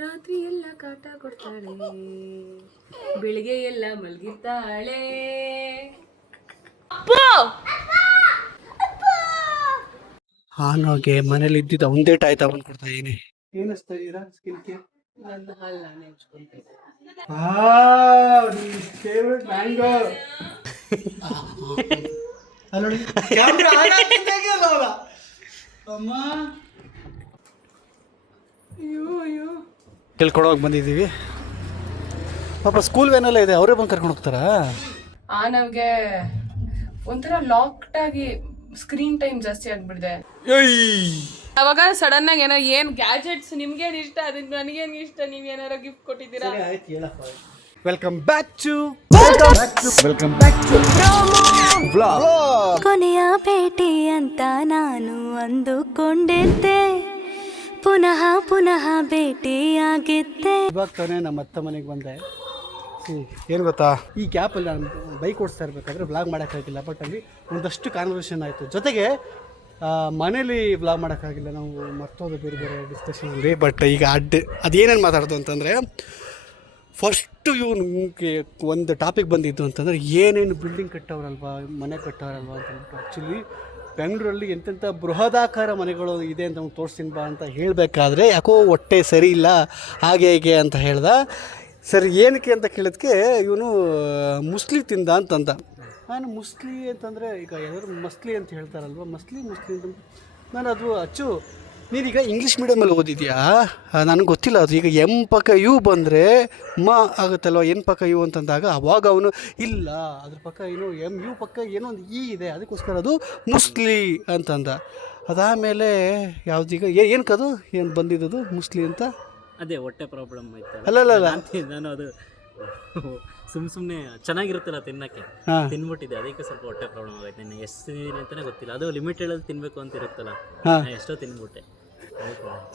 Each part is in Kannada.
ರಾತ್ರಿ ಎಲ್ಲ ಕಾಟ ಕೊಡ್ತಾಳೆ, ಬೆಳಿಗ್ಗೆ ಎಲ್ಲ ಮಲಗಿರ್ತಾಳೆ. ಹಾನೋಗೆ ಮನೇಲಿ ಇದ್ದಿದ್ದು ಒಂದೇ ಟಾಯ್ತಾ ಬಂದು ಕೊಡ್ತಾ ಇದೀನಿ. ಏನಿಸ್ತಾ ಇದ್ದೀರಾ ಸ್ಕಿನ್ ಕೇರ್? ನನ್ನ ಹಲ್ಲ ನಾನು ಹೆಚ್ಕೊಂತೀನಿ. Favourite mango. ಅಲ್ಲಿ ಕ್ಯಾಮ್ರಾ ಆನ್ ಆಗಿಲ್ಲ ಅಮ್ಮ. ತಿಳ್ಕೊಳೋಗಿ ಬಂದಿದ್ದೀವಿ. ಪಾಪ ಸ್ಕೂಲ್ ವ್ಯಾನೆಲ್ಲ ಇದೆ, ಅವರೇ ಬಂದು ಕರ್ಕೊಂಡು ಹೋಗ್ತಾರಾ? ನಮ್ಗೆ ಒಂಥರ ಲಾಕ್ಡ್ ಆಗಿ ಸ್ಕ್ರೀನ್ ಟೈಮ್ ಜಾಸ್ತಿ ಆಗ್ಬಿಡಿದೆ. ಅವಾಗ ಸಡನ್ ಆಗಿ ಏನೋ ಏನ್ ಗ್ಯಾಜೆಟ್ಸ್ ನಿಮ್ಗೇನ್ ಇಷ್ಟ, ಅದನ್ನ ನನಗೇನ್ ಇಷ್ಟ, ನೀವ್ ಏನಾರ ಗಿಫ್ಟ್ ಕೊಟ್ಟಿದ್ದೀರಾ? ವೆಲ್ಕಮ್ ಬ್ಯಾಕ್ ಟು ಕೊನೆಯ ಭೇಟಿ ಅಂತ ನಾನು ಅಂದುಕೊಂಡಿದ್ದೆ, ಪುನಃ ಪುನಃ ಭೇಟಿಯಾಗಿದ್ದೆ. ಇವಾಗ ತಾನೇ ನಮ್ಮ ಅತ್ತ ಮನೆಗೆ ಬಂದೆ. ಏನು ಗೊತ್ತಾ, ಈ ಕ್ಯಾಪಲ್ಲಿ ನಾನು ಬೈಕ್ ಓಡಿಸ್ತಾ ಇರಬೇಕಾದ್ರೆ ವ್ಲಾಗ್ ಮಾಡೋಕ್ಕಾಗಿಲ್ಲ. ಬಟ್ ಅಲ್ಲಿ ಒಂದಷ್ಟು ಕಾನ್ವರ್ಸೇಷನ್ ಆಯಿತು. ಜೊತೆಗೆ ಮನೇಲಿ ವ್ಲಾಗ್ ಮಾಡೋಕ್ಕಾಗಿಲ್ಲ, ನಾವು ಮತ್ತೋದು ಬೇರೆ ಬೇರೆ ಡಿಸ್ಕಷನಲ್ಲಿ. ಬಟ್ ಈಗ ಅದೇನೇನು ಮಾತಾಡೋದು ಅಂತಂದರೆ, ಫಸ್ಟು ಇವನಿಗೆ ಒಂದು ಟಾಪಿಕ್ ಬಂದಿದ್ದು ಅಂತಂದರೆ ಏನೇನು ಬಿಲ್ಡಿಂಗ್ ಕಟ್ಟೋರಲ್ವಾ, ಮನೆ ಕಟ್ಟೋರಲ್ವಾ ಅಂತ ಹೇಳ್ಬಿಟ್ಟು. ಆ್ಯಕ್ಚುಲಿ ಬೆಂಗಳೂರಲ್ಲಿ ಎಂತೆಂಥ ಬೃಹದಾಕಾರ ಮನೆಗಳು ಇದೆ ಅಂತ ತೋರಿಸ್ತೀನಿ ಬಾ ಅಂತ ಹೇಳಬೇಕಾದ್ರೆ ಯಾಕೋ ಹೊಟ್ಟೆ ಸರಿ ಇಲ್ಲ, ಹಾಗೆ ಹೇಗೆ ಅಂತ ಹೇಳ್ದ. ಸರಿ ಏನಕ್ಕೆ ಅಂತ ಕೇಳಿದ್ಕೆ ಇವನು ಮುಸ್ಲಿ ತಿಂದ ಅಂತಂದ. ನಾನು ಮುಸ್ಲಿ ಅಂತಂದರೆ ಈಗ ಎಲ್ಲರೂ ಮಸ್ಲಿ ಅಂತ ಹೇಳ್ತಾರಲ್ವ, ಮಸ್ಲಿ ಅಂತ ನಾನು ಅದು ಅಚ್ಚು ನೀನೀಗ ಇಂಗ್ಲೀಷ್ ಮೀಡಿಯಮಲ್ಲಿ ಓದಿದ್ಯಾ? ನನಗೆ ಗೊತ್ತಿಲ್ಲ ಅದು. ಈಗ ಎಮ್ ಪಕ್ಕ ಯು ಬಂದರೆ ಮ ಆಗುತ್ತಲ್ವ, ಎನ್ ಪಕ್ಕ ಯು ಅಂತಂದಾಗ ಅವಾಗ ಅವನು ಇಲ್ಲ ಅದ್ರ ಪಕ್ಕ ಏನು ಎಮ್ ಯು ಪಕ್ಕ ಏನೋ ಒಂದು ಇ ಇದೆ, ಅದಕ್ಕೋಸ್ಕರ ಅದು ಮುಸ್ಲಿ ಅಂತಂದ. ಅದಾದಮೇಲೆ ಯಾವುದೀಗ ಏನಕ್ಕದು ಏನು ಬಂದಿದ್ದದು ಮುಸ್ಲಿ ಅಂತ? ಅದೇ ಹೊಟ್ಟೆ ಪ್ರಾಬ್ಲಮ್ ಆಯ್ತು. ಅಲ್ಲ ನಾನು ಅದು ಸುಮ್ಮನೆ ಚೆನ್ನಾಗಿರುತ್ತಲ್ಲ ತಿನ್ನಕ್ಕೆ, ತಿನ್ಬಿಟ್ಟಿದೆ, ಅದಕ್ಕೆ ಸ್ವಲ್ಪ ಹೊಟ್ಟೆ ಪ್ರಾಬ್ಲಮ್ ಆಗೈತೆ. ಇನ್ನು ಎಷ್ಟು ತಿಂದಿದ್ದೀನಿ ಅಂತಲೇ ಗೊತ್ತಿಲ್ಲ. ಅದು ಲಿಮಿಟೆಡಲ್ಲಿ ತಿನ್ನಬೇಕು ಅಂತ ಇರುತ್ತಲ್ಲ, ಎಷ್ಟೋ ತಿನ್ಬಿಟ್ಟೆ.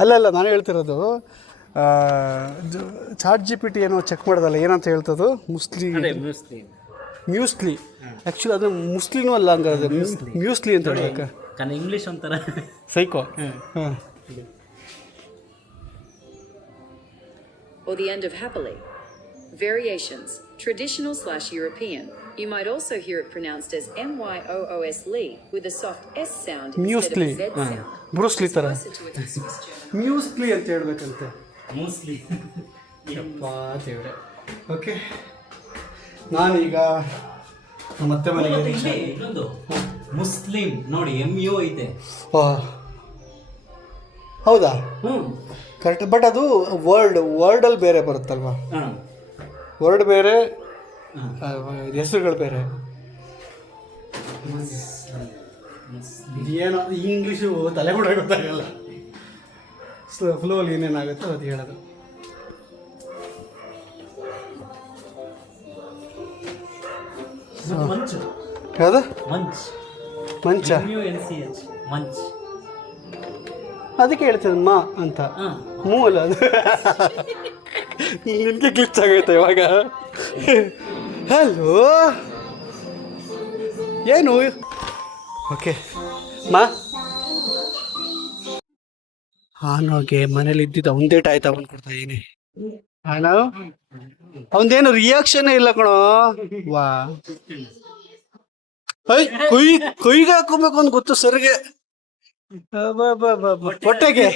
ಅಲ್ಲ ನಾನು ಹೇಳ್ತಿರೋದು ಚಾಟ್ GPT ಏನೋ ಚೆಕ್ ಮಾಡೋದಲ್ಲ, ಏನಂತ ಹೇಳ್ತದು ಮ್ಯೂಸ್ಲಿ. ಆ್ಯಕ್ಚುಲಿ ಅದು ಮುಸ್ಲಿನೂ ಅಲ್ಲ, ಹಂಗಾದ್ರೆ ಮ್ಯೂಸ್ಲಿ ಅಂತ ಹೇಳ್ಬೇಕಾ? കാരണം ಇಂಗ್ಲೀಷ್ ಒಂಥರ ಸೈಕೋ. ಹಾಂ. Or the end of happily. Variations, traditional/European. You might also hear it pronounced as MYOOSLY with a soft S sound instead of a Z sound. Bruce Lee ಥರ ಮ್ಯೂಸ್ಲಿ ಅಂತ ಹೇಳ್ಬೇಕಂತೆ. ಮೋಸ್ಟ್ಲಿ ಯಪ್ಪ ದೇವ್ರೆ. ಓಕೆ, ನಾನೀಗ ಮತ್ತೆ ಮನೆಗೆ ಇನ್ನೊಂದು ಮುಸ್ಲಿಂ ನೋಡಿ, MU ಐತೆ. ಹೌದಾ? ಕರೆಕ್ಟ್. ಬಟ್ ಅದು ವರ್ಡಲ್ಲಿ ಬೇರೆ ಬರುತ್ತಲ್ವ, ವರ್ಡ್ ಬೇರೆ, ಹೆಸರುಗಳು ಬೇರೆ. ಏನೋ ಇಂಗ್ಲೀಷು ತಲೆ ಕೂಡ ಗೊತ್ತಾಗಲ್ಲ, ಫ್ಲೋಲ್ಲಿ ಏನೇನಾಗುತ್ತೋ ಅದು ಹೇಳೋದು. ಮಂಚು ಯಾವುದು? ಮಂಚ. ಮಂಚ್. ಅದಕ್ಕೆ ಹೇಳ್ತೇನೆ ಮಾ ಅಂತ. ಮೂಲ ಅದು ನಿನಗೆ ಗ್ಲಿಚ್ ಆಗೈತೆ ಇವಾಗ. ಹಲೋ, ಏನು? ಓಕೆ ಮಾ. ಹಾನೋಗೆ ಮನೇಲಿ ಇದ್ದಿದ್ದು ಒಂದೇ ಟಾಯ್ತಾ ಬಂದು ಕೊಡ್ತಾ ಇದೀನಿ. ಹಾನೋ ಅವನದೇನು ರಿಯಾಕ್ಷನ್ನೇ ಇಲ್ಲ ಕಣೋ. ವಾ, ಕೊಯ್ಗೆ ಹಾಕೋಬೇಕು ಅಂತ ಗೊತ್ತು ಸರ್ಗೆ, ಹೊಟ್ಟೆಗೆ.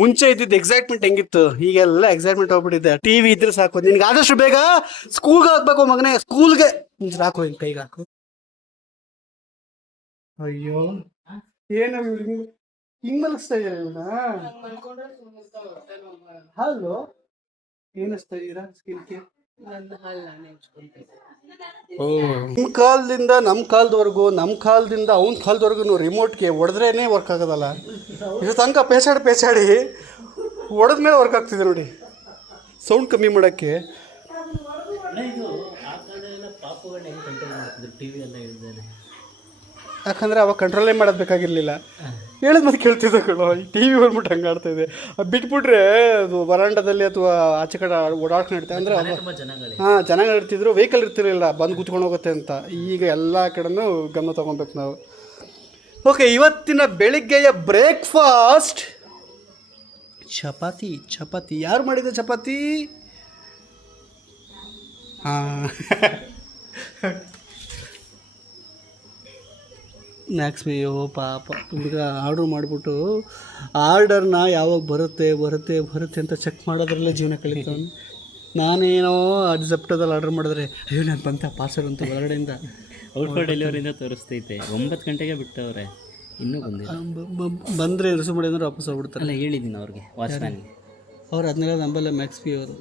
ಮುಂಚೆ ಇದ್ದಿದ್ದು ಎಕ್ಸೈಟ್ಮೆಂಟ್ ಹೆಂಗಿತ್ತು, ಈಗೆಲ್ಲ ಎಕ್ಸೈಟ್ಮೆಂಟ್ ಹೋಗ್ಬಿಟ್ಟಿದೆ. ಟಿವಿ ಇದ್ರೆ ಸಾಕು. ನಿನ್ಗೆ ಆದಷ್ಟು ಬೇಗ ಸ್ಕೂಲ್ಗೆ ಹಾಕ್ಬೇಕು ಮಗನೇ, ಸ್ಕೂಲ್ಗೆ ಹಾಕು, ಹಿಂಗೆ ಕೈಗೆ ಹಾಕು. ಅಯ್ಯೋ, ಏನು ಹಿಂಗ್ ಮಲಗಿಸ್ತಾ ಇದೀರ? ಹಲೋ, ಏನಿಸ್ತಾ ಇದೀರಾ ಸ್ಕಿನ್ ಕೇರ್? ನನ್ನ ಹಲ್ಲ ನಾನು ಹೆಚ್ಕೊಂತೀನಿ. ನಿಮ್ಮ ಕಾಲದಿಂದ ನಮ್ಮ ಕಾಲದವರೆಗೂ, ನಮ್ಮ ಕಾಲದಿಂದ ಅವನ ಕಾಲದವರೆಗೂ ರಿಮೋಟ್ಗೆ ಹೊಡೆದ್ರೇ ವರ್ಕ್ ಆಗೋದಲ್ಲ. ಇದು ತನಕ ಪೇಚಾಡಿ ಹೊಡೆದ ಮೇಲೆ ವರ್ಕ್ ಆಗ್ತಿದೆ ನೋಡಿ, ಸೌಂಡ್ ಕಮ್ಮಿ ಮಾಡೋಕ್ಕೆ. ಯಾಕಂದರೆ ಅವಾಗ ಕಂಟ್ರೋಲೇ ಮಾಡೋದು ಬೇಕಾಗಿರಲಿಲ್ಲ. ಹೇಳಿದ್ ಮತ್ತೆ ಕೇಳ್ತಿದ್ದೆ ಕಣೋ. ಈ ಟಿ ವಿ ಬಂದ್ಬಿಟ್ಟು ಹಂಗೆ ಆಡ್ತಾಯಿದೆ. ಅದು ಬಿಟ್ಬಿಟ್ರೆ ಅದು ವರಾಂಡದಲ್ಲಿ ಅಥವಾ ಆಚೆ ಕಡೆ ಓಡಾಡ್ಕೊಂಡು ಇಡ್ತಾರೆ ಅಂದರೆ ಜನಗಳು ಇರ್ತಿದ್ರು, ವೆಹಿಕಲ್ ಇರ್ತಿರಲಿಲ್ಲ, ಬಂದು ಕೂತ್ಕೊಂಡು ಹೋಗುತ್ತೆ ಅಂತ. ಈಗ ಎಲ್ಲ ಕಡೆನೂ ಗಮನ ತೊಗೊಬೇಕು ನಾವು. ಓಕೆ, ಇವತ್ತಿನ ಬೆಳಿಗ್ಗೆಯ ಬ್ರೇಕ್ಫಾಸ್ಟ್ ಚಪಾತಿ. ಯಾರು ಮಾಡಿದ ಚಪಾತಿ? ಹಾಂ, ಮ್ಯಾಕ್ಸ್ಮಿಯೋ ಪಾಪ ಹುಡುಗ ಆರ್ಡ್ರ್ ಮಾಡಿಬಿಟ್ಟು ಆರ್ಡರ್ನ ಯಾವಾಗ ಬರುತ್ತೆ ಅಂತ ಚೆಕ್ ಮಾಡೋದ್ರಲ್ಲೇ ಜೀವನ ಕಳೀತಾನೆ. ನಾನೇನೋ ಅದು ಜೆಪ್ಟೋದಲ್ಲಿ ಆರ್ಡರ್ ಮಾಡಿದ್ರೆ ಅಯ್ಯೋ ನಾನು ಬಂತ ಪಾರ್ಸಲ್ ಅಂತ ಹೊರಗಡೆಯಿಂದ ಔಟ್ ಫಾರ್ ಡೆಲಿವರಿಯಿಂದ ತೋರಿಸ್ತೈತೆ. 9 ಗಂಟೆಗೆ ಬಿಟ್ಟವ್ರೆ, ಇನ್ನೂ ಬಂದಿಲ್ಲ. ಬಂದರೆ ರಿಸೀವ್ ಮಾಡಿ ಅಂದ್ರೆ ವಾಪಸ್ ಹೋಗ್ಬಿಡ್ತಾರೆ. ಅಲ್ಲ, ಹೇಳಿದ್ದೀನಿ ಅವ್ರಿಗೆ, ವಾಚ್ಮ್ಯಾನ್ಗೆ. ಅವ್ರು ಅದನ್ನೆಲ್ಲ ನಂಬಲ್ಲ ಮ್ಯಾಕ್ಸ್ಪಿ ಅವರು.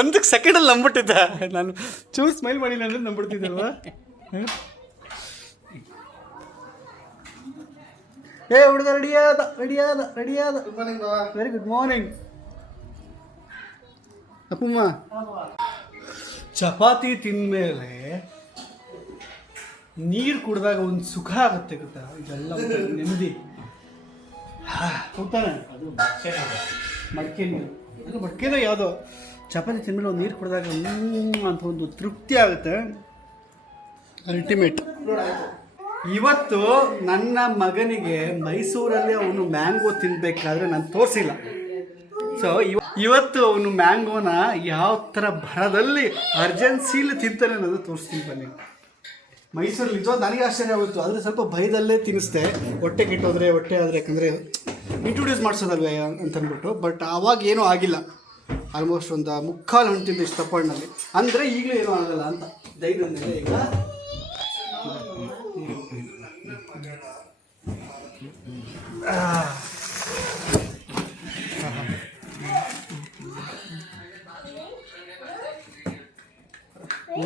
ಒಂದಕ್ಕೆ ಸೆಕೆಂಡಲ್ಲಿ ನಂಬಿಟ್ಟಿದ್ದ, ನಾನು ಚೂರು ಸ್ಮೈಲ್ ಮಾಡಿಲ್ಲ ಅಂದರೆ ನಂಬಿಡ್ತಿದ್ದಲ್ವಾ. ಏ ಹುಡುಗ ರೆಡಿಯಾದ. ವೆರಿ ಗುಡ್ ಮಾರ್ನಿಂಗ್ ಅಪ್ಪಮ್ಮ. ಚಪಾತಿ ತಿಂದಮೇಲೆ ನೀರು ಕುಡಿದಾಗ ಒಂದು ಸುಖ ಆಗುತ್ತೆ ಗೊತ್ತಾ, ಇದೆಲ್ಲ ನೆಮ್ಮದಿ. ಹೋಗ್ತಾನೆ ಅದು ಮಡಿಕೆ ನೀರು, ಅದು ಮಡಿಕೆನೋ ಯಾವುದೋ. ಚಪಾತಿ ತಿಂದಮೇಲೆ ಒಂದು ನೀರು ಕುಡಿದಾಗ ಅಂತ ಒಂದು ತೃಪ್ತಿ ಆಗುತ್ತೆ, ಅಲ್ಟಿಮೇಟ್. ಇವತ್ತು ನನ್ನ ಮಗನಿಗೆ ಮೈಸೂರಲ್ಲಿ ಅವನು ಮ್ಯಾಂಗೋ ತಿನ್ನಬೇಕಾದ್ರೆ ನಾನು ತೋರಿಸಿಲ್ಲ. ಸೊ ಇವತ್ತು ಅವನು ಮ್ಯಾಂಗೋನ ಯಾವ ಥರ ಭರದಲ್ಲಿ ಅರ್ಜೆನ್ಸಿಲಿ ತಿಂತಾನೆ ಅನ್ನೋದು ತೋರಿಸ್ತೀನಿ ಬನ್ನಿ. ಮೈಸೂರಲ್ಲಿ ನಿಜವಾದ ನನಗೆ ಆಶ್ಚರ್ಯ ಆಗುತ್ತೆ, ಆದರೆ ಸ್ವಲ್ಪ ಭಯದಲ್ಲೇ ತಿನ್ನಿಸ್ದೆ, ಹೊಟ್ಟೆ ಕೆಟ್ಟೋದ್ರೆ ಯಾಕಂದರೆ ಇಂಟ್ರೊಡ್ಯೂಸ್ ಮಾಡಿಸೋದಲ್ವೇ ಅಂತಂದ್ಬಿಟ್ಟು. ಬಟ್ ಆವಾಗ ಏನೂ ಆಗಿಲ್ಲ, ಆಲ್ಮೋಸ್ಟ್ ಒಂದು 3/4 ಹಣ್ಣು ತಿಂದು ಇಷ್ಟು ತಪ್ಪಣ್ಣಲ್ಲಿ, ಅಂದರೆ ಈಗಲೂ ಏನೂ ಆಗಲ್ಲ ಅಂತ ಧೈರ್ಯ ಮೇಲೆ ಈಗ.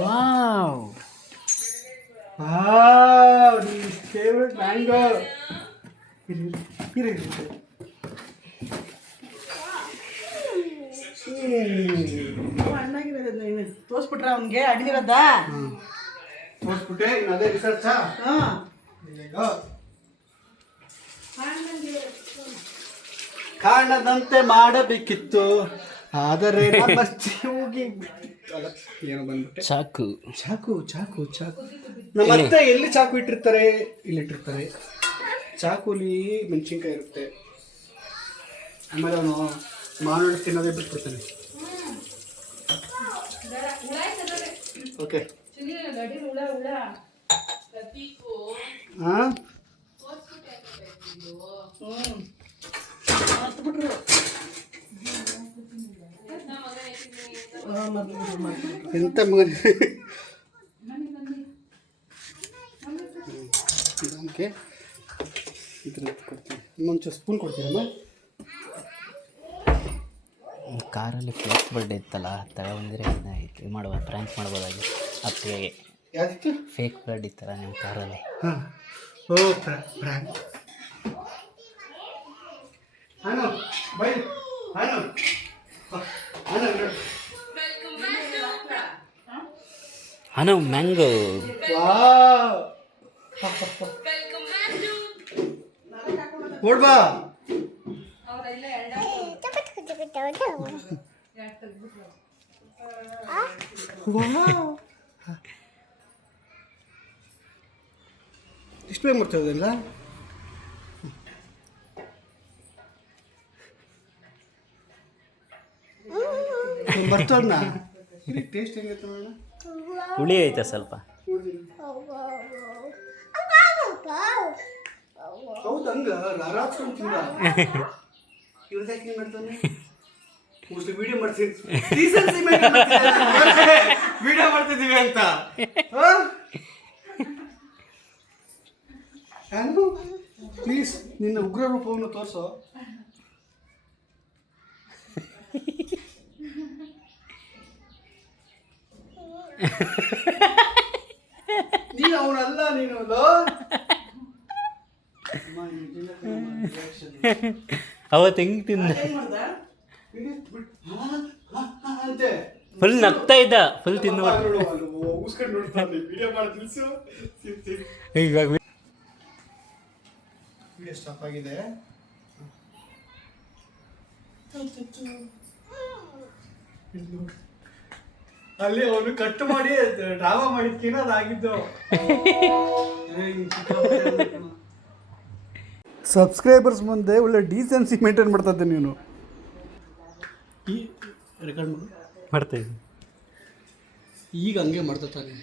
Wow, favourite mango. ತೋರಿಸ್ಬಿಟ್ರ ಅವನಿಗೆ ಅಡಿಲಿರೋದ ತೋರಿಸ್ಬಿಟ್ಟೆ. ಇನ್ನು ಅದೇ ರಿಸರ್ಚಾ? ಕಾಣದಂತೆ ಮಾಡಬೇಕಿತ್ತು, ಆದರೆ ಹೋಗಿ ಏನೋ ಬಂದ್ಬಿಟ್ಟೆ. ಚಾಕು ನಮ್ಮ ಅತ್ತೆ ಎಲ್ಲಿ ಚಾಕು ಇಟ್ಟಿರ್ತಾರೆ, ಇಲ್ಲಿಟ್ಟಿರ್ತಾರೆ. ಚಾಕುಲಿ ಮೆಣಸಿನ್ಕಾಯಿ ಇರುತ್ತೆ. ಆಮೇಲೆ ಅವನು ಮಾವಿನ ತಿನ್ನೋದೇ ಬಿಟ್ಬಿಡ್ತಾನೆ. ಓಕೆ, ಹಾಂ ಎಂತ ಮಗನ. ಓಕೆ, ಇದನ್ನ ಕೊಡ್ತೀನಿ. ಇನ್ನೊಂಚೂರು ಸ್ಪೂನ್ ಕೊಡ್ತೀರಮ್ಮ? ಕಾರಲ್ಲಿ ಫೇಕ್ ಬರ್ಡೇ ಇತ್ತಲ್ಲ, ತಗೊಂಡ್ರೆ ಇದು ಮಾಡುವ ಪ್ರ್ಯಾಂಕ್ ಮಾಡ್ಬೋದಾಗಿ. ಅತ್ತಿಗೆ ಯಾವ್ದಿತ್ತು? ಫೇಕ್ ಬರ್ಡ್ ಇತ್ತಲ್ಲ ನಿಮ್ಮ ಕಾರಲ್ಲಿ. ಹಾಂ, ಓ ಪ್ರ್ಯಾಂಕ್. ಹಾನು ಬೈ, ಹಾನು ಹನೋ ಮ್ಯಾಂಗೋ. ಓಡ್ಬಾ. ಇಷ್ಟು ಬೇಗ ಮಾಡ್ತಾಯಿಲ್ಲ. ಬರ್ತೋದ್ನ ಟೇಸ್ಟ್ ಹೆಂಗೈತೆ ನೋಡೋಣ. ಹುಳಿ ಐತೆ ಸ್ವಲ್ಪ. ಹೌದು, ಹಂಗ ರಾರಾಚ್ಕೊಂಡು ತಿಂದ. ಇವ್ರದ್ದು ಯಾಕೆ ಮಾಡ್ತಾನೆ? ಮೋಸ್ಟ್ಲಿ ವಿಡಿಯೋ ಮಾಡ್ತಿದ್ದೀವಿ ಅಂತ. ಪ್ಲೀಸ್ ನಿನ್ನ ಉಗ್ರ ರೂಪವನ್ನು ತೋರಿಸೋ. ನೀನು ಅವನಲ್ಲ, ನೀನು ಅವತ್ತು ಹೆಂಗೆ ತಿಂದ? ಅಂತೆ ಫುಲ್ ನಗ್ತಾ ಇದ್ದ, ಫುಲ್ ತಿಂದು ಇವಾಗ ವಿಡಿಯೋ ಸ್ಟಾಪ್ ಆಗಿದೆ. ಅಲ್ಲಿ ಅವನು ಕಟ್ ಮಾಡಿ ಡ್ರಾಮಾ ಮಾಡಿದ್ಕೇನೋ ಅದಾಗಿದ್ದು. ಸಬ್ಸ್ಕ್ರೈಬರ್ಸ್ ಮುಂದೆ ಒಳ್ಳೆ ಡೀಸೆನ್ಸಿ ಮೇಂಟೈನ್ ಮಾಡ್ತಾ ಇದ್ದೆ ನೀನು. ಈ ರೆಕಾರ್ಡ್ ಮಾಡ್ತೇವೆ ಈಗ ಹಂಗೆ ಮಾಡ್ತಾ ತಾನೆ.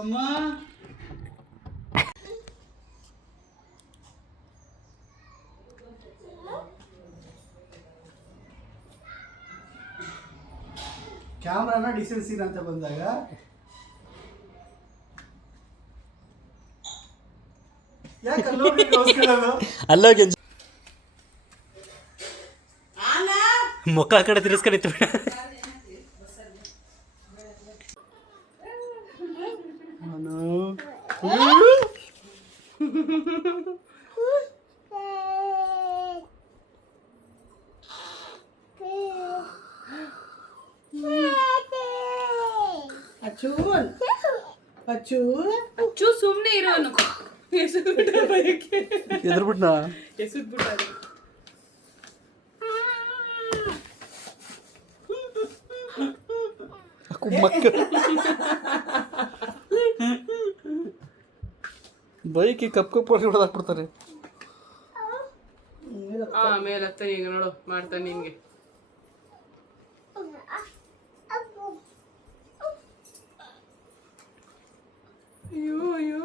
ಅಮ್ಮ ಕ್ಯಾಮ್ರಾನ ಡಿಸೆನ್ಸಿನ ಅಂತ ಬಂದಾಗ ಯಾಕೆ ಅಲ್ಲೋಗಿ ಮುಖ ಆ ಕಡೆ ತಿರ್ಸ್ಕೊಂಡಿತ್ತು. ಅಚ್ಚು ಅಚ್ಚು ಅಚ್ಚು ಸುಮ್ಮನೆ ಇರೋನು ಎಸುದ್ಬಿಟ್ರೆ ಭಯಕ್ಕೆ ಎದುರ್ಬಿಟ್ನಾ ಎಸುದ್ಬಿಟ್ಟಾರೆ. ಮಕ್ಕಳು ಬೈಕಿ ಕಪ್ಪು ಹೊಡೆದಾಕ್ಬಿಡ್ತಾರೆ. ಮೇಲೆ ಹತ್ತಾನೆ ಈಗ ನೋಡು ಮಾಡ್ತಾನೆ ನಿನ್ಗೆ. ಅಯ್ಯೋ ಅಯ್ಯೋ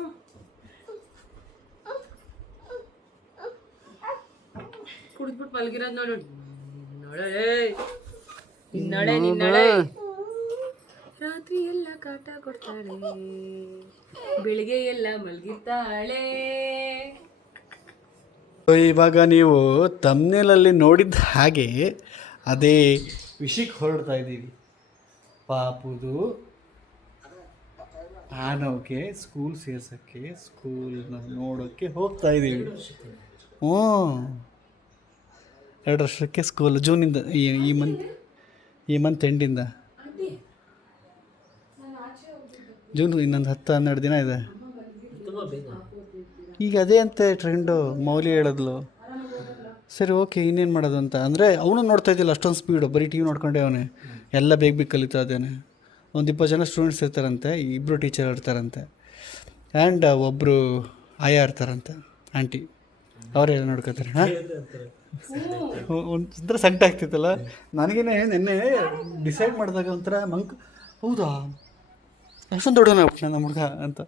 ಕುಡಿದ್ಬಿಟ್ಟು ಮಲಗಿರೋದು ನೋಡು. ನಿನ್ನಳೆ ರಾತ್ರಿ ಎಲ್ಲ ಕಾಟ ಕೊಡ್ತಾಳೆ, ಬೆಳಿಗ್ಗೆ ಎಲ್ಲ ಮಲಗಿರ್ತಾಳೆ. ಇವಾಗ ನೀವು ತಮ್ನೇಲಲ್ಲಿ ನೋಡಿದ ಹಾಗೆ ಅದೇ ವಿಷಯಕ್ಕೆ ಹೊರಡ್ತಾ ಇದ್ದೀವಿ. ಪಾಪುದು ಆನೋಕೆ ಸ್ಕೂಲ್ ಸೇರ್ಸೋಕ್ಕೆ, ಸ್ಕೂಲ್ನ ನೋಡೋಕ್ಕೆ ಹೋಗ್ತಾ ಇದ್ದೀವಿ. ಹ್ಞೂ 2 ವರ್ಷಕ್ಕೆ ಸ್ಕೂಲ್ ಜೂನಿಂದ ಈ ಮಂತ್ ಎಂಡಿಂದ ಜೂನ್ ಇನ್ನೊಂದು 10-12 ದಿನ ಇದೆ. ಈಗ ಅದೇ ಅಂತೆ ಟ್ರೆಂಡು. ಮೌಲಿ ಹೇಳಿದ್ಲು. ಸರಿ ಓಕೆ ಇನ್ನೇನು ಮಾಡೋದು ಅಂತ ಅಂದರೆ ಅವನು ನೋಡ್ತಾ ಇದ್ದಿಲ್ಲ ಅಷ್ಟೊಂದು ಸ್ಪೀಡು, ಬರೀ ಟಿ ವಿ ನೋಡ್ಕೊಂಡೆ ಅವನೇ ಎಲ್ಲ ಬೇಗ ಕಲಿತಾ ಇದ್ದಾನೆ. ಒಂದು 20 ಜನ ಸ್ಟೂಡೆಂಟ್ಸ್ ಇರ್ತಾರಂತೆ, 2 ಟೀಚರ್ ಇರ್ತಾರಂತೆ ಆ್ಯಂಡ್ ಒಬ್ಬರು ಆಯಾ ಇರ್ತಾರಂತೆ, ಆಂಟಿ. ಅವರೆಲ್ಲ ನೋಡ್ಕೋತಾರೆ. ಹಾಂ ಒಂಥರ ಸಂಕಟ ಆಗ್ತಿತ್ತಲ್ಲ ನನಗೇನೆ. ನಿನ್ನೆ ಡಿಸೈಡ್ ಮಾಡಿದಾಗ ಒಂಥರ ಹೌದಾ ಅಷ್ಟೊಂದು ದೊಡ್ಡವನಾಗ್ಬಿಟ್ಟ ನಮ್ಮ ಹುಡುಗ ಅಂತ.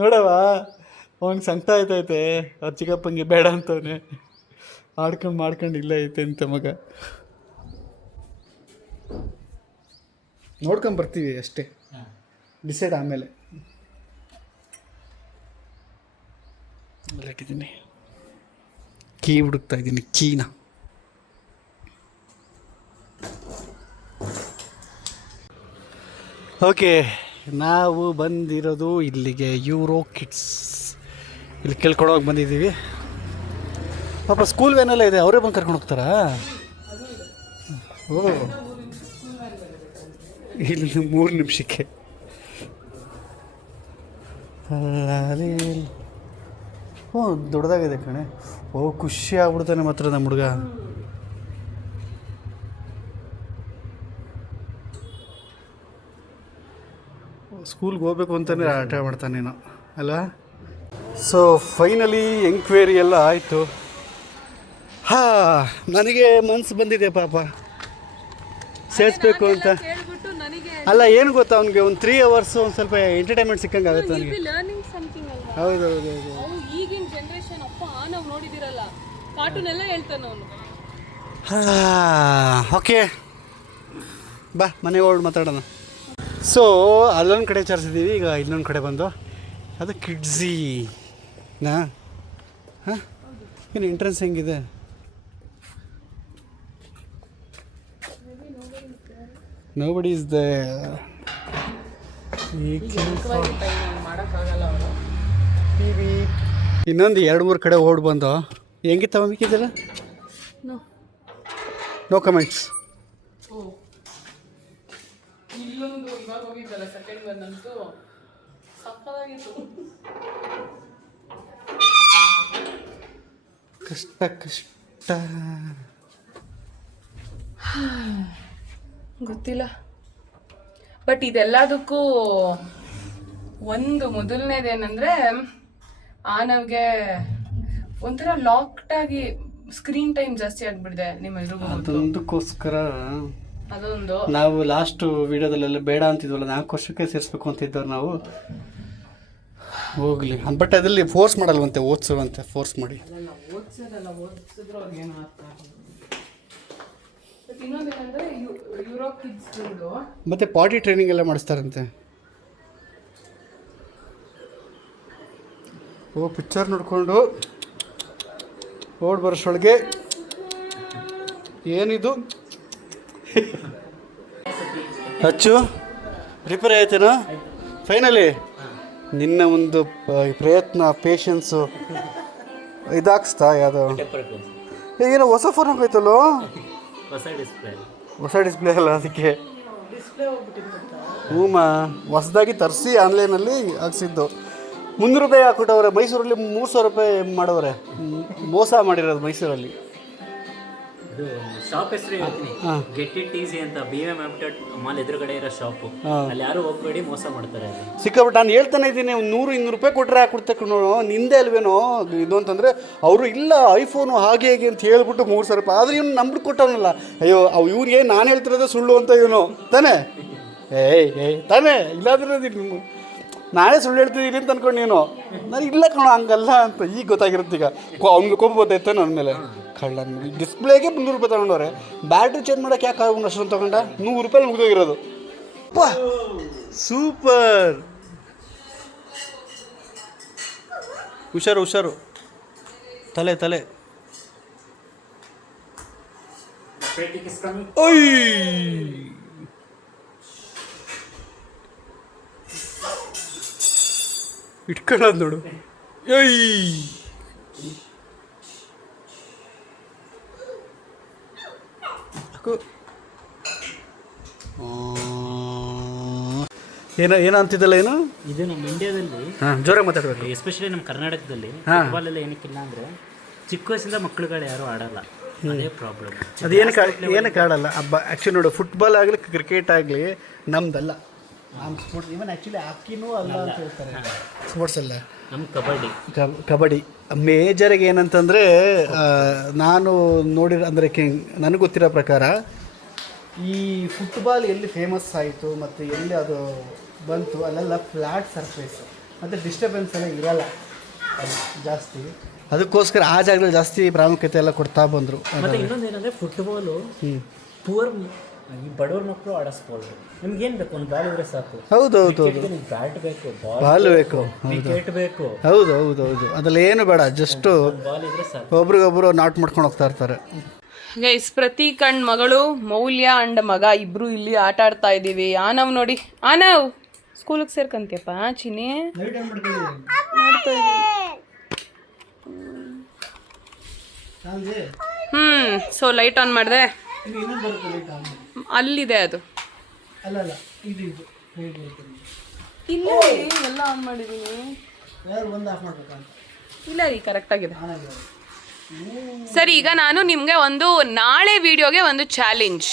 ನೋಡವ ಅವ್ನಿಗೆ ಸಂಕಟ ಆಯ್ತೈತೆ, ಅವ್ರ ಚಿಕ್ಕಪ್ಪಂಗೆ ಬೇಡ ಅಂತವನೇ ಮಾಡ್ಕೊಂಡು ಇಲ್ಲ ಐತೆ ಅಂತ ಮಗ. ನೋಡ್ಕೊಂಬರ್ತೀವಿ ಅಷ್ಟೇ, ಡಿಸೈಡ್ ಆಮೇಲೆ. ಇಟ್ಟಿದ್ದೀನಿ ಕೀ ಹುಡುಕ್ತಾ ಇದ್ದೀನಿ, ಕೀನ. ಓಕೆ ನಾವು ಬಂದಿರೋದು ಇಲ್ಲಿಗೆ ಯೂರೋ ಕಿಡ್ಸ್. ಇಲ್ಲಿ ಕೇಳ್ಕೊಂಡೋಗಿ ಬಂದಿದ್ದೀವಿ. ಪಾಪ ಸ್ಕೂಲ್ ವ್ಯಾನೆಲ್ಲ ಇದೆ, ಅವರೇ ಬಂದು ಕರ್ಕೊಂಡು ಹೋಗ್ತಾರಾ? ಓ ಇಲ್ಲಿ 3 ನಿಮಿಷಕ್ಕೆ. ಹ್ಞೂ ದೊಡ್ಡದಾಗಿದೆ ಕಣೆ. ಓ ಖುಷಿ ಆಗ್ಬಿಡ್ತಾನೆ ಮಾತ್ರ ನಮ್ಮ ಹುಡುಗ. ಸ್ಕೂಲ್ಗೆ ಹೋಗ್ಬೇಕು ಅಂತಲೇ ಆಟ ಮಾಡ್ತಾನೇನೋ ಅಲ್ವಾ? ಸೊ ಫೈನಲಿ ಎಂಕ್ವೈರಿ ಎಲ್ಲ ಆಯಿತು. ನನಗೆ ಮನಸ್ಸು ಬಂದಿದೆ ಪಾಪ ಸೇರಿಸ್ಬೇಕು ಅಂತ. ಅಲ್ಲ ಏನು ಗೊತ್ತಾ, ಅವ್ನಿಗೆ ಒಂದು 3 hours ಒಂದು ಸ್ವಲ್ಪ ಎಂಟರ್ಟೈನ್ಮೆಂಟ್ ಸಿಕ್ಕಂಗೆ ಆಗುತ್ತೆ ನನಗೆ. ಹೌದು ಈಗಿನ ಜನರೇಷನ್ ಅಪ್ಪ ನಾವು ನೋಡಿದಿರಲ್ಲ, ಕಾರ್ಟೂನ್ ಎಲ್ಲ ಹೇಳ್ತಾನೆ ಅವನು. ಓಕೆ ಬಾ ಮನೆಗೆ ಹೊರಡು ಮಾತಾಡೋಣ. ಸೊ ಅಲ್ಲೊಂದು ಕಡೆ ವಿಚಾರಿಸಿದ್ದೀವಿ, ಈಗ ಇನ್ನೊಂದು ಕಡೆ ಬಂದು ಅದು ಕಿಡ್ಸಿನಾ. ಹಾಂ ಏನು ಎಂಟ್ರೆನ್ಸ್ ಹೆಂಗಿದೆ? Nobody is there. ಇನ್ನೊಂದು 2-3 ಕಡೆ ಓಡ್ ಬಂದು ಹೆಂಗಿತ್ತವ ಮಿಕ್ಕಿದ್ದೀರ? No comments. ಇಲ್ಲೊಂದು ಇವಾಗ ಹೋಗಿದ್ದಲ್ಲ ಸೆಕೆಂಡ್ ಒನ್ ಅಂತೂ ಸಕ್ಕತ್ತಾಗಿತ್ತು. ಕಷ್ಟ ಗೊತ್ತಿಲ್ಲ. ಬಟ್ ಇದೆಲ್ಲದಕ್ಕೂ ಒಂದು ಮೊದಲನೇದೇನೆಂದರೆ ನಮಗೆ ಒಂಥರ ಲಾಕ್ಡ್ ಆಗಿ ಸ್ಕ್ರೀನ್ ಟೈಮ್ ಜಾಸ್ತಿ ಆಗ್ಬಿಡಿದೆ ನಿಮ್ಮೆಲ್ರಿಗೂ. ಅದೊಂದಕ್ಕೋಸ್ಕರ ಅದೊಂದು ನಾವು ಲಾಸ್ಟ್ ವಿಡಿಯೋದಲ್ಲೆಲ್ಲ ಬೇಡ ಅಂತಿದ್ವಲ್ಲ, 4 ವರ್ಷಕ್ಕೆ ಸೇರಿಸ್ಬೇಕು ಅಂತಿದ್ದವ್ರು ನಾವು. ಹೋಗ್ಲಿ ಬಟ್ ಅದರಲ್ಲಿ ಫೋರ್ಸ್ ಮಾಡಲ್ವಂತೆ, ಓದಿಸುವಂತೆ ಫೋರ್ಸ್ ಮಾಡಿ. ಓದಿಸಿದ್ರು ಅವ್ರಿಗೇನು ಅರ್ಥ ಆಗಲ್ಲ. ಬಟ್ ಇನ್ನೊಂದೇನೆಂದರೆ ಯುರೋಪ್ ಕಿಡ್ಸ್ಗಳು ಮತ್ತೆ ಪಾಟಿ ಟ್ರೈನಿಂಗ್ ಎಲ್ಲ ಮಾಡಿಸ್ತಾರಂತೆ. ಪಿಕ್ಚರ್ ನೋಡಿಕೊಂಡು ಓಡ್ ಬರೋಷ್ಟೊಳಗೆ ಏನಿದು ಹಚ್ಚು ರಿಪೇರ್ ಆಯ್ತೇನೋ ಫೈನಲಿ. ನಿನ್ನ ಒಂದು ಪ್ರಯತ್ನ ಪೇಷನ್ಸು ಇದಾಕ್ಸ್ತಾ ಯಾವುದೋ ಏನೋ ಹೊಸ ಫೋನ್ ಹಾಕೋಯ್ತಲ್ಲೋ, ಹೊಸ ಡಿಸ್ಪ್ಲೇ ಅಲ್ಲ ಅದಕ್ಕೆ. ಹ್ಞೂ ಹೊಸದಾಗಿ ತರಿಸಿ ಆನ್ಲೈನಲ್ಲಿ ಹಾಕ್ಸಿದ್ದು. 300 ರೂಪಾಯಿ ಹಾಕ್ಬಿಟ್ಟವ್ರೆ. ಮೈಸೂರಲ್ಲಿ 300 ರೂಪಾಯಿ ಮಾಡವ್ರೆ. ಮೋಸ ಮಾಡಿರೋದು ಮೈಸೂರಲ್ಲಿ. ಶಾಪ್ ಹೆಸರು ಹೇಳ್ತೀನಿ, ಗೆಟ್ ಇಟ್ ಈಸಿ ಅಂತ. BM ಮಾಲ್ ಎದುರುಗಡೆ ಇರೋ ಶಾಪು, ಅಲ್ಲಿ ಯಾರು ಹೋಗ್ಬೇಡಿ, ಮೋಸ ಮಾಡ್ತಾರೆ. ಸಿಕ್ಕಾಬಿಟ್ಟು ನಾನು ಹೇಳ್ತಾನೆ ಇದ್ದೀನಿ, 100-200 ರೂಪಾಯಿ ಕೊಟ್ಟರೆ ಹಾಕ್ಬಿಡ್ತಕ್ಕ ನೋಡು, ನಿಂದೆ ಅಲ್ವೇನೋ ಇದು ಅಂತಂದರೆ ಅವರು ಇಲ್ಲ ಐಫೋನು ಹಾಗೆ ಹೇಗೆ ಅಂತ ಹೇಳ್ಬಿಟ್ಟು 300 ರೂಪಾಯಿ. ಆದರೆ ಇವನು ನಂಬಿಟ್ಟು ಕೊಟ್ಟವನಲ್ಲ. ಅಯ್ಯೋ ಇವ್ರಿಗೆ ನಾನು ಹೇಳ್ತಿರೋದು ಸುಳ್ಳು ಅಂತ ಇವನು ತಾನೇ. ಏಯ್ ತಾನೇ, ಇಲ್ಲಾದ್ರೆ ನಾನೇ ಸುಳ್ಳು ಹೇಳ್ತಿದ್ದೀನಿ ಅಂತ ಅನ್ಕೊಂಡು ನೀನು. ನಾನು ಇಲ್ಲ ಕಣೋ ಹಂಗಲ್ಲ ಅಂತ ಈಗ ಗೊತ್ತಾಗಿರುತ್ತೆ. ಈಗ ಅವ್ನಿಗೆ ಕೋಪ ಗೊತ್ತಾಯ್ತು ನನ್ನ ಮೇಲೆ. ಕಳ್ಳ ಡಿಸ್ಪ್ಲೇಗೆ 300 ರೂಪಾಯಿ ತಗೊಂಡವ್ರೆ. ಬ್ಯಾಟ್ರಿ ಚೇಂಜ್ ಮಾಡೋಕೆ ಯಾಕೆ ಆಗೋಣ ಅಷ್ಟೊಂದು ತಗೊಂಡ? 100 ರೂಪಾಯಿ ಮುಗಿದೋಗಿರೋದು. ಸೂಪರ್. ಹುಷಾರು ಹುಷಾರು, ತಲೆ ತಲೆ. ಇಟ್ಕೊಳ್ಳೋದು ನೋಡು. ಏನೋ ಅಂತಿದ್ದಲ್ಲ ಏನು ಇದು ನಮ್ಮ ಇಂಡಿಯಾದಲ್ಲಿ ಜೋರಾಗಿ ಮಾತಾಡ್ಬೇಕು. ಎಸ್ಪೆಷಲಿ ನಮ್ಮ ಕರ್ನಾಟಕದಲ್ಲಿ ಫುಟ್ಬಾಲ್ ಎಲ್ಲ ಏನಕ್ಕಿಲ್ಲ ಅಂದರೆ ಚಿಕ್ಕ ವಯಸ್ಸಿಂದ ಮಕ್ಕಳುಗಳು ಯಾರೂ ಆಡಲ್ಲ. ಅದೇ ಪ್ರಾಬ್ಲಮ್. ಅದು ಏನಕ್ಕೆ ಆಡಲ್ಲ ಹಬ್ಬ. ಆ್ಯಕ್ಚುಲಿ ನೋಡು, ಫುಟ್ಬಾಲ್ ಆಗಲಿ ಕ್ರಿಕೆಟ್ ಆಗಲಿ ನಮ್ದಲ್ಲ. ಸ್ಪೋರ್ಟ್ಸ್ ಇವನ್ ಆ್ಯಕ್ಚುಲಿ ಹಾಕಿನೂ ಅಲ್ಲ ಅಂತ ಹೇಳ್ತಾರೆ. ಸ್ಪೋರ್ಟ್ಸ್ ಅಲ್ಲ, ನಮ್ಮ ಕಬಡ್ಡಿ ಮೇಜರಾಗಿ ಏನಂತಂದರೆ ನಾನು ನೋಡಿರೋ ಅಂದರೆ ನನಗೆ ಗೊತ್ತಿರೋ ಪ್ರಕಾರ ಈ ಫುಟ್ಬಾಲ್ ಎಲ್ಲಿ ಫೇಮಸ್ ಆಯಿತು ಮತ್ತು ಎಲ್ಲಿ ಅದು ಬಂತು ಅಲ್ಲೆಲ್ಲ ಫ್ಲ್ಯಾಟ್ ಸರ್ಫೇಸು ಮತ್ತು ಡಿಸ್ಟರ್ಬೆನ್ಸ್ ಎಲ್ಲ ಇರಲ್ಲ ಅದು ಜಾಸ್ತಿ. ಅದಕ್ಕೋಸ್ಕರ ಆ ಜಾಗದಲ್ಲಿ ಜಾಸ್ತಿ ಪ್ರಾಮುಖ್ಯತೆ ಎಲ್ಲ ಕೊಡ್ತಾ ಬಂದರು. ಮತ್ತು ಇನ್ನೊಂದೇನೆಂದರೆ ಫುಟ್ಬಾಲು ಪೂರ್ ಈ ಬಡವ್ರ ಮಕ್ಕಳು ಆಡಿಸ್ಬೋದು. ನಿಮ್ಗೇನು ಬೇಕು? ಒಂದು ಬಾಲ್ ಇದ್ರೆ ಸಾಕು. ಹೌದೌದು, ಬ್ಯಾಟ್ ಬೇಕು, ಬಾಲ್ ಬೇಕು, ವಿಕೆಟ್ ಬೇಕು. ಹೌದು, ಅದೆಲ್ಲ ಏನು ಬೇಡ, ಜಸ್ಟು ಬಾಲ್ ಇದ್ರೆ ಸಾಕು. ಒಬ್ರಿಗೊಬ್ರು ನಾಟ್ ಮಾಡ್ಕೊಂಡು ಹೋಗ್ತಾ ಇರ್ತಾರೆ. ಗೈಸ್, ಪ್ರತೀಕ್ ಅಂಡ್ ಮಗಳು ಮೌಲ್ಯ ಅಂಡ್ ಮಗ ಇಬ್ರು ಇಲ್ಲಿ ಆಟ ಆಡ್ತಾ ಇದ್ದೀವಿ. ಆನವ್ ನೋಡಿ, ಆನವ್ ಸ್ಕೂಲಿಗೆ ಸೇರ್ಕಂತೀಯಪ್ಪ ಚಿನಿ. ಸೊ ಲೈಟ್ ಆನ್ ಮಾಡಿದೆ, ಅಲ್ಲಿದೆ ಅದು. ಇಲ್ಲ ಎಲ್ಲ ಆನ್ ಮಾಡಿದ್ದೀನಿ. ಇಲ್ಲ ರೀ, ಕರೆಕ್ಟಾಗಿದೆ. ಸರಿ, ಈಗ ನಾನು ನಿಮಗೆ ಒಂದು ನಾಳೆ ವಿಡಿಯೋಗೆ ಒಂದು ಚಾಲೆಂಜ್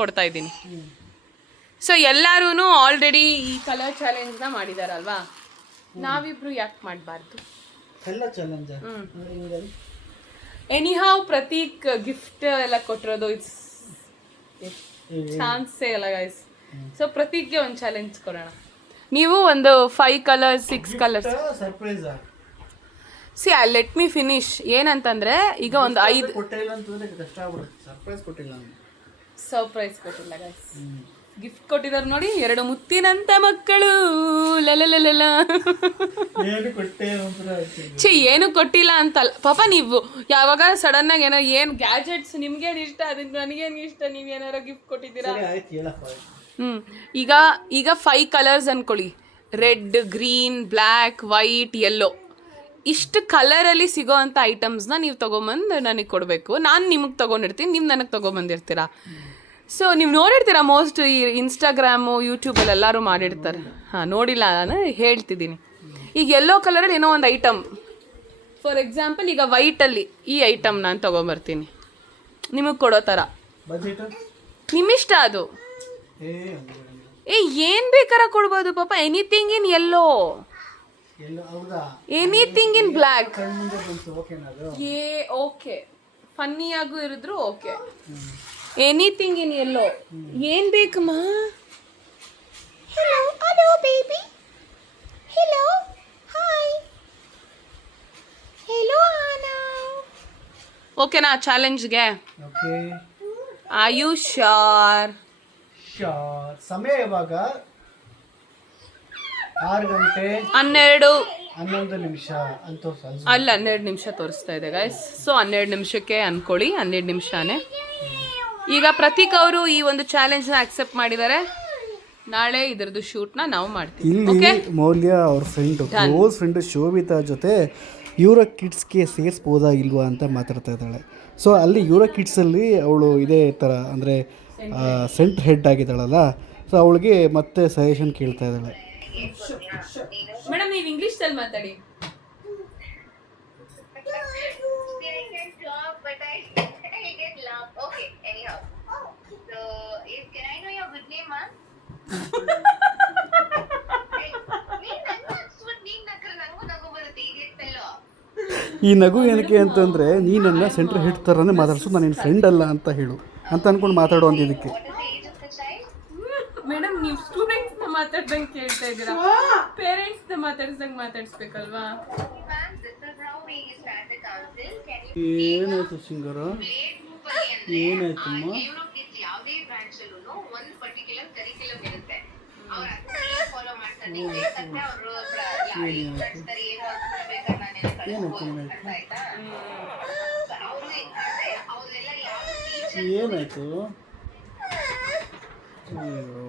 ಕೊಡ್ತಾ ಇದ್ದೀನಿ. ಸೊ ಎಲ್ಲರೂ ಆಲ್ರೆಡಿ ಈ ಕಲರ್ ಚಾಲೆಂಜ್ನ ಮಾಡಿದಾರಲ್ವಾ, ನಾವಿಬ್ರು ಯಾಕೆ ಮಾಡಬಾರ್ದು? ಎನಿಹಾವ್ ಪ್ರತೀಕ್ ಗಿಫ್ಟ್ ಎಲ್ಲ ಕೊಟ್ಟಿರೋದು ಇಟ್ಸ್ ಚಾನ್ಸೇ ಇಲ್ಲ ಗೈಸ್. ಸೊ ಪ್ರತೀಕ್ಗೆ ಒಂದು ಚಾಲೆಂಜ್ ಕೊಡೋಣ. ನೀವು ಒಂದು 5 colours 6 colours let me finish. ಏನಂತಂದ್ರೆ ಈಗ ಒಂದು 5 ಸರ್ಪ್ರೈಸ್ ಕೊಟ್ಟಿಲ್ಲ ಗೈಸ್, ಗಿಫ್ಟ್ ಕೊಟ್ಟಿದ್ದಾರೆ ನೋಡಿ. 2 ಮುತ್ತಿನಂತ ಮಕ್ಕಳು. ಲಲಲಲ ಏನು ಕೊಟ್ಟಿಲ್ಲ ಅಂತಲ್ಲ ಪಾಪ. ನೀವು ಯಾವಾಗ ಸಡನ್ ಆಗಿ ಏನು ಗ್ಯಾಜೆಟ್ಸ್ ನಿಮ್ಗೇನು ಇಷ್ಟ, ಅದಕ್ಕೆ ನನಗೇನು ಇಷ್ಟ, ನೀವೇನಾರ ಗಿಫ್ಟ್ ಕೊಟ್ಟಿದ್ದೀರಾ? ಈಗ 5 ಕಲರ್ಸ್ ಅನ್ಕೊಳ್ಳಿ. Red, green, black, white, yellow. ಇಷ್ಟು ಕಲರಲ್ಲಿ ಸಿಗೋ ಅಂಥ ಐಟಮ್ಸ್ನ ನೀವು ತೊಗೊಂಬಂದು ನನಗೆ ಕೊಡಬೇಕು. ನಾನು ನಿಮಗೆ ತೊಗೊಂಡಿರ್ತೀನಿ, ನೀವು ನನಗೆ ತೊಗೊಂಬಂದಿರ್ತೀರಾ. ಸೊ ನೀವು ನೋಡಿರ್ತೀರ ಮೋಸ್ಟ್ ಈ ಇನ್ಸ್ಟಾಗ್ರಾಮು ಯೂಟ್ಯೂಬಲ್ಲಿ ಎಲ್ಲರೂ ಮಾಡಿರ್ತಾರೆ. ನೋಡಿಲ್ಲ, ನಾನು ಹೇಳ್ತಿದ್ದೀನಿ. ಈಗ ಯೆಲ್ಲೋ ಕಲರಲ್ಲಿ ಏನೋ ಒಂದು ಐಟಮ್, ಫಾರ್ ಎಕ್ಸಾಂಪಲ್ ಈಗ ವೈಟಲ್ಲಿ ಈ ಐಟಮ್ ನಾನು ತೊಗೊಂಬರ್ತೀನಿ ನಿಮಗೆ ಕೊಡೋ ಥರ. ಬಜೆಟ್ ನಿಮ್ಮಿಷ್ಟ ಅದು. ಏ ಏ ಏನು ಬೇಕಾರ ಕೊಡ್ಬೋದು ಪಾಪ. ಎನಿಥಿಂಗ್ ಇನ್ ಯೆಲ್ಲೋ, ಎಲ್ಲ ಹೌದಾ? Anything in black. ಕಣ್ಣಿಂದ ಬಂತು, ಓಕೆನಾ ಅದು? ಓಕೆ, ಫನ್ನಿಯಾಗೂ ಇರಿದ್ರು ಓಕೆ. Anything in yellow. ಏನು ಬೇಕಮ್ಮ? Hello, hello baby, hello, hi, hello ಆನಾ. ಓಕೆನಾ ಚಾಲೆಂಜ್ಗೆ? Okay. Are you sure? Sure. ಸಮಯ ಇವಾಗ 6 ಗಂಟೆ 11 ನಿಮಿಷ ಅಂತ ಅಲ್ಲ 12 ನಿಮಿಷ ತೋರಿಸ್ತಾ ಇದೆ ಗೈಸ್. ಸೊ 12 ನಿಮಿಷಕ್ಕೆ ಅನ್ಕೊಳ್ಳಿ, 12 ನಿಮಿಷನೇ. ಈಗ ಪ್ರತೀಕ್ ಅವರು ಈ ಒಂದು ಚಾಲೆಂಜ್ನ ಅಕ್ಸೆಪ್ಟ್ ಮಾಡಿದ್ದಾರೆ. ನಾಳೆ ಇದರದ್ದು ಶೂಟ್ನ ನಾವು ಮಾಡ್ತೀವಿ. ಇಲ್ಲಿ ಮೌಲ್ಯ ಅವ್ರ ಫ್ರೆಂಡ್, ಕ್ಲೋಸ್ ಫ್ರೆಂಡ್ ಶೋಭಿತಾ ಜೊತೆ ಯೂರೋ ಕಿಡ್ಸ್ಗೆ ಸೇರಿಸ್ಬೋದಾ ಇಲ್ವಾ ಅಂತ ಮಾತಾಡ್ತಾ ಇದ್ದಾಳೆ. ಸೊ ಅಲ್ಲಿ ಯೂರೋ ಕಿಡ್ಸಲ್ಲಿ ಅವಳು ಇದೇ ಥರ ಅಂದರೆ ಸೆಂಟ್ ಹೆಡ್ ಆಗಿದ್ದಾಳಲ್ಲ, ಸೊ ಅವಳಿಗೆ ಮತ್ತೆ ಸಜೆಷನ್ ಕೇಳ್ತಾ ಇದ್ದಾಳೆ. ಮೇಡಮ್ ನೀವು ಇಂಗ್ಲಿಷಲ್ಲಿ ಮಾತಾಡಿ. ಈ ನಗು ಏನಕ್ಕೆ ಅಂತಂದರೆ ನೀನನ್ನು ಸೆಂಟ್ರ್ ಹೆಡ್ ಥರನೇ ಮಾತಾಡ್ಸೋದು, ನಾನು ನಿನ್ನ ಫ್ರೆಂಡ್ ಅಲ್ಲ ಅಂತ ಹೇಳು ಅಂತ ಅಂದ್ಕೊಂಡು ಮಾತಾಡೋ ಅಂತ ಇದಕ್ಕೆ. ಮೇಡಮ್ ನೀವು ಸ್ಟೂಡೆಂಟ್ಸ್ನ ಮಾತಾಡ್ದಂಗೆ ಕೇಳ್ತಾ ಇದ್ದೀರಾ, ಪೇರೆಂಟ್ಸ್ನ ಮಾತಾಡ್ಸ್ದಂಗೆ ಮಾತಾಡಿಸ್ಬೇಕಲ್ವಾ? ಏನಾಯ್ತು ಸಿಂಗರ, ಏನಾಯ್ತಮ್ಮ? ಏನಾಯ್ತು? ಅಯ್ಯೋ,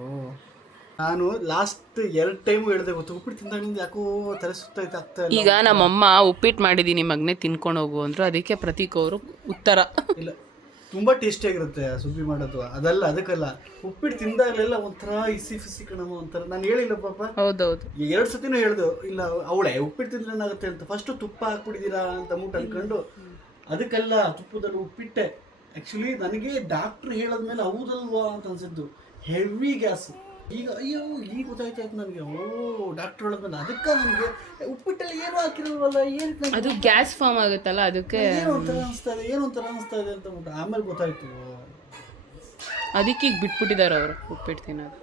ನಾನು ಲಾಸ್ಟ್ 2 ಟೈಮು ಹೇಳಿದೆ ಗೊತ್ತು, ಉಪ್ಪಿಟ್ಟು ತಿಂದಾಗಿಂದ ಯಾಕೋ ತಲೆ ಸುತ್ತಾಯ್ತು ಆಗ್ತಾ ಇಲ್ಲ. ಈಗ ನಮ್ಮಮ್ಮ ಉಪ್ಪಿಟ್ಟು ಮಾಡಿದ್ದೀನಿ ಮಗನೇ ತಿನ್ಕೊಂಡು ಹೋಗು ಅಂದರು, ಅದಕ್ಕೆ ಪ್ರತೀಕ್ ಅವರು ಉತ್ತರ ಇಲ್ಲ, ತುಂಬ ಟೇಸ್ಟಿಯಾಗಿರುತ್ತೆ ಸುಬ್ಬಿ ಮಾಡೋದು. ಅದಲ್ಲ, ಅದಕ್ಕಲ್ಲ, ಉಪ್ಪಿಟ್ಟು ತಿಂದಾಗಲೆಲ್ಲ ಒಂಥರ ಇಸಿ ಫಿಸಿ ಕಣಮ್ಮ ಒಂಥರ. ನಾನು ಹೇಳಿಲ್ಲ ಪಾಪ, ಹೌದೌದು 2 ಸತಿನೂ ಹೇಳ್ದು, ಇಲ್ಲ ಅವಳೆ ಉಪ್ಪಿಟ್ಟು ತಿಂದ್ರೆ ಏನಾಗುತ್ತೆ ಅಂತ. ಫಸ್ಟು ತುಪ್ಪ ಹಾಕ್ಬಿಟ್ಟಿದ್ದೀರಾ ಅಂತ ಮುಟ್ಟು ಅನ್ಕೊಂಡು, ಅದಕ್ಕೆಲ್ಲ ತುಪ್ಪದಲ್ಲಿ ಉಪ್ಪಿಟ್ಟೆ. ಆ್ಯಕ್ಚುಲಿ ನನಗೆ ಡಾಕ್ಟ್ರ್ ಹೇಳೋದ್ಮೇಲೆ ಹೌದಲ್ವಾ ಅಂತ ಅನ್ಸಿದ್ದು, ಹೆವಿ ಗ್ಯಾಸ್. ಈಗ ಅಯ್ಯೋ ಈಗ ಗೊತ್ತಾಯ್ತಾಯ್ತು ನನಗೆ, ಡಾಕ್ಟ್ರ್ ಹೇಳೋದ್ಮೇಲೆ. ಅದಕ್ಕೆ ನನಗೆ ಉಪ್ಪಿಟ್ಟಲ್ಲಿ ಏನೂ ಹಾಕಿರಲ್ವಲ್ಲ, ಏನು ಅದು ಗ್ಯಾಸ್ ಫಾರ್ಮ್ ಆಗುತ್ತಲ್ಲ, ಅದಕ್ಕೆ ಏನೋ ಒಂಥರ ಅನಿಸ್ತಾ ಇದೆ ಅಂತ ಬಿಟ್ಟು ಆಮೇಲೆ ಗೊತ್ತಾಯ್ತು. ಅದಕ್ಕೆ ಈಗ ಬಿಟ್ಬಿಟ್ಟಿದ್ದಾರೆ ಅವರು ಉಪ್ಪಿಟ್ಟು ತಿನ್ನೋದು.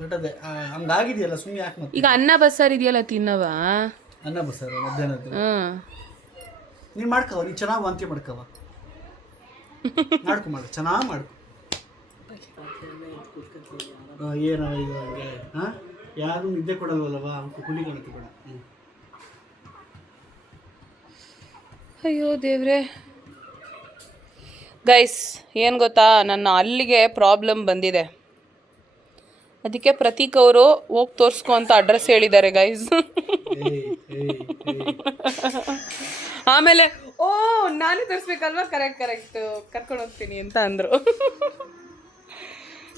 ಬಟ್ ಅದೇ ಹಂಗಾಗಿದೆಯಲ್ಲ, ಸುಮ್ಮನೆ ಯಾಕೆ ಮತ್ತೆ. ಈಗ ಅನ್ನ ಬಸ್ಸಾರು ಇದೆಯಲ್ಲ ತಿನ್ನವ, ಅನ್ನ ಬಸ್ಸಾರು ಮಧ್ಯಾಹ್ನದ್ದು ಹ್ಮ್ ನೀನು ಮಾಡ್ಕವ, ನೀನು ಚೆನ್ನಾಗಿ ವಾಂತಿ ಮಾಡ್ಕವ, ಮಾಡ್ಕೊ ಚೆನ್ನಾಗಿ ಮಾಡ್ಕೊ. ಏನೋ ಇದು ಹಂಗೆ ಹಾಂ, ಯಾರು ನಿದ್ದೆ ಕೊಡಲ್ವಲ್ಲವಾ, ಅವಕ್ಕೆ ಕುಲಿ ಕಾಣುತ್ತೆ ಬೇಡ. ಅಯ್ಯೋ ದೇವ್ರೆ. ಗೈಸ್ ಏನು ಗೊತ್ತಾ, ನನ್ನ ಅಲ್ಲಿಗೆ ಪ್ರಾಬ್ಲಮ್ ಬಂದಿದೆ, ಅದಕ್ಕೆ ಪ್ರತೀಕ್ ಅವರು ಹೋಗಿ ತೋರಿಸ್ಕೊ ಅಂತ ಅಡ್ರೆಸ್ ಹೇಳಿದ್ದಾರೆ ಗೈಸ್. ಆಮೇಲೆ ನಾನು ತೋರಿಸ್ಬೇಕಲ್ವಾ, ಕರೆಕ್ಟ್ ಕರ್ಕೊಂಡು ಹೋಗ್ತೀನಿ ಅಂತ ಅಂದರು.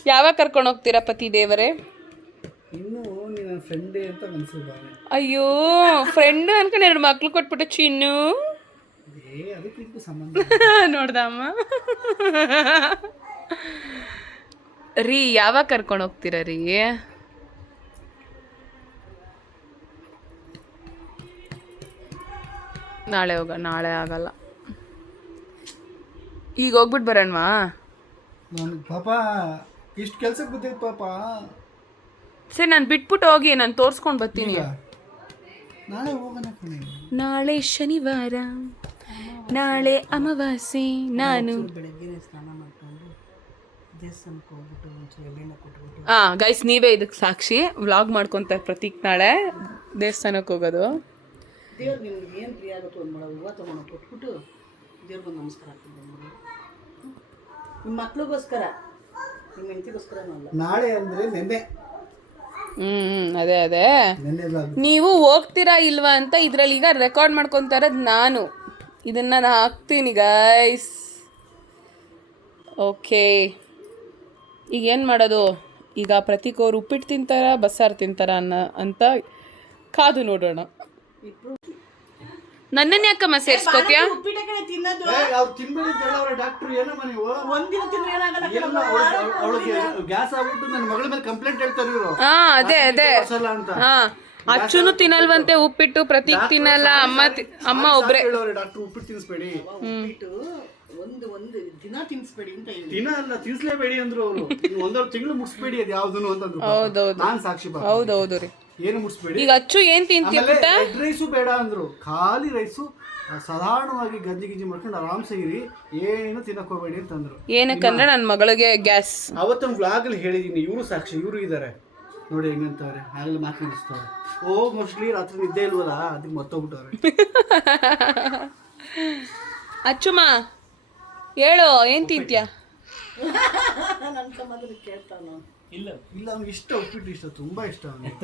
ಯಾವಾಗ ಕರ್ಕೊಂಡು ಹೋಗ್ತೀರಾ ಪತಿ ದೇವರೇ? ಇನ್ನೂ ನಿನ್ನ ಫ್ರೆಂಡೇ ಅಂತ ಅನಿಸಿದ. ಅಯ್ಯೋ ಫ್ರೆಂಡು ಅನ್ಕೊಂಡು 2 ಮಕ್ಳು ಕೊಟ್ಬಿಟ್ಟು ಚಿನ್ನು ಅದಕ್ಕೆ ಸಂಬಂಧ ನೋಡ್ದಮ್ಮ ರೀ. ಯಾವಾಗ ಕರ್ಕೊಂಡು ಹೋಗ್ತೀರಾ ರೀ? ನಾಳೆ ಹೋಗ, ನಾಳೆ ಆಗಲ್ಲ, ಈಗ ಹೋಗ್ಬಿಟ್ಟು ಬರೋಣವಾ? ನಾನು ಪಾಪ ಇಷ್ಟು ಕೆಲ್ಸಕ್ಕೆ ಬಿದ್ದೈತೆ ಪಾಪ. ಸರಿ ನಾನು ಬಿಟ್ಬಿಟ್ಟು ಹೋಗಿ ನಾನು ತೋರಿಸ್ಕೊಂಡು ಬರ್ತೀನಿ. ನಾಳೆ ಹೋಗೋಣ ಕಣೆ. ನಾಳೆ ಶನಿವಾರ, ನಾಳೆ ಅಮಾವಾಸ್ಯೆ. ನಾನು ಹಾಂ ಗೈಸ್, ನೀವೇ ಇದಕ್ಕೆ ಸಾಕ್ಷಿ. ವ್ಲಾಗ್ ಮಾಡ್ಕೊತಾರೆ ಪ್ರತೀಕ್ ನಾಳೆ ದೇವಸ್ಥಾನಕ್ಕೆ ಹೋಗೋದು. ದೇವ್ರು ನಿಮ್ಗೆ ಏನು ಪ್ರಿಯ ಆಗುತ್ತೋ ಒಂದು ಮಾಡೋ ಹೂವು ತೊಗೊಂಡು ಕೊಟ್ಬಿಟ್ಟು ದೇವ್ರಿಗೆ ಒಂದು ನಮಸ್ಕಾರ ಆಗ್ತದೆ. ನಿಮ್ಮ ಮಕ್ಳಿಗೋಸ್ಕರ, ನಿಮ್ಮ ಹೆಂಡತಿಗೋಸ್ಕರನೂ ಅಲ್ಲ. ನಾಳೆ ಅಂದರೆ ನೆನ್ನೆ. ಅದೇ ನೀವು ಹೋಗ್ತೀರಾ ಇಲ್ವಾ ಅಂತ ಇದರಲ್ಲಿ ಈಗ ರೆಕಾರ್ಡ್ ಮಾಡ್ಕೊತಾ ಇರೋದು ನಾನು. ಇದನ್ನು ನಾನು ಹಾಕ್ತೀನಿ ಗೈಸ್. ಓಕೆ, ಈಗ ಏನು ಮಾಡೋದು? ಈಗ ಪ್ರತೀಕ್ ಅವರು ಉಪ್ಪಿಟ್ಟು ತಿಂತಾರಾ ಬಸ್ಸಾರು ತಿಂತಾರಾ ಅಂತ ಕಾದು ನೋಡೋಣ. ನನ್ನನ್ನ ಯಾಕಮ್ಮ ಸೇರ್ಸ್ಕೋತಿಯಾ? ಉಪ್ಪಿಟ್ಟ ಕಡೆ ತಿನ್ನೋದು ಅವ್ರು ತಿನ್ಬೇಡಿ ಅಂತ ಹೇಳವ್ರೆ ಡಾಕ್ಟ್ರು. ಏನಮ್ಮ ನೀವು ಒಂದಿನ ತಿಂದ್ರೆ ಏನಾಗಲ್ಲ ಅವಳಿಗೆ ಗ್ಯಾಸ್ ಆಗ್ಬಿಟ್ಟು ನನ್ನ ಮಗಳ ಮೇಲೆ ಕಂಪ್ಲೇಂಟ್ ಹೇಳ್ತಾರೆ ಇವರು ಹಾ ಅದೇ ಅಂತ. ಹಾ ಅಚ್ಚುನು ತಿನ್ನಲ್ವಂತೆ ಉಪ್ಪಿಟ್ಟು, ಪ್ರತೀಕ್ ತಿನ್ನಲ್ಲ, ಅಮ್ಮ ಒಬ್ರೆ. ಡಾಕ್ಟ್ರು ಉಪ್ಪಿಟ್ಟು ತಿನ್ಸ್ಬೇಡಿ, ಉಪ್ಪಿಟ್ಟು ಒಂದು ದಿನ ತಿನ್ಸ್ಬೇಡಿ ಅಂತ ಹೇಳಿ. ದಿನ ಅಲ್ಲ ತಿನ್ಸ್ಲೇಬೇಡಿ ಅಂದ್ರು ಅವರು. ಒಂದೊಂದು ತಿಂಗಳು ಮುಗಿಸ್ಬೇಡಿ ಅದು ಯಾವ್ದನ್ನು ಅಂತಂದ್ರು. ಹೌದೌದು ನಾನ್ ಸಾಕ್ಷಿ ಹೌದೌದು ರೀ. ಏನು ಮುಗಿಸ್ಬೇಡಿ. ಈಗ ಅಚ್ಚು ಏನ್ ತಿಂತೀಯ ಪುಟ್ಟ? ಎಗ್ ರೈಸು ಬೇಡ ಅಂದ್ರು, ಖಾಲಿ ರೈಸು ಸಾಧಾರಣವಾಗಿ ಗಂಜಿ ಗಿಂಜಿ ಮಾಡ್ಕೊಂಡು ಆರಾಮ್ಸೆ ಇರಿ, ಏನು ತಿನ್ನಕ್ ಹೋಗ್ಬೇಡಿ ಅಂತಂದ್ರು. ಏನಕ್ಕಂದ್ರೆ ನನ್ನ ಮಗಳಿಗೆ ಗ್ಯಾಸ್. ಅವತ್ತೊಂದು ವ್ಲಾಗ್ ಅಲ್ಲಿ ಹೇಳಿದೀನಿ, ಇವರು ಸಾಕ್ಷಿ, ಇವರು ಇದ್ದಾರೆ ನೋಡಿ ಹೆಂಗಂತವ್ರೆ, ಆಗಲೇ ಮಾತನಾಡಿಸ್ತವ್ರೆ. ಮೋಸ್ಟ್ಲಿ ರಾತ್ರಿ ನಿದ್ದೆ ಇಲ್ವಲ್ಲ ಅದಕ್ಕೆ ಮತ್ತೋಗ್ಬಿಟ್ಟವ್ರೆ. ಅಚ್ಚುಮ್ಮ ಹೇಳು ಏನ್ ತಿಂತ್ಯಾ? ನನ್ನ ಸಂಬಂಧ ಕೇಳ್ತಾನು. ಇಲ್ಲ ಇಲ್ಲ ಅವ್ನಿಗೆ ಇಷ್ಟ, ಉಪ್ಪಿಟ್ಟು ಇಷ್ಟ, ತುಂಬಾ ಇಷ್ಟ ಅವನಿಗೆ.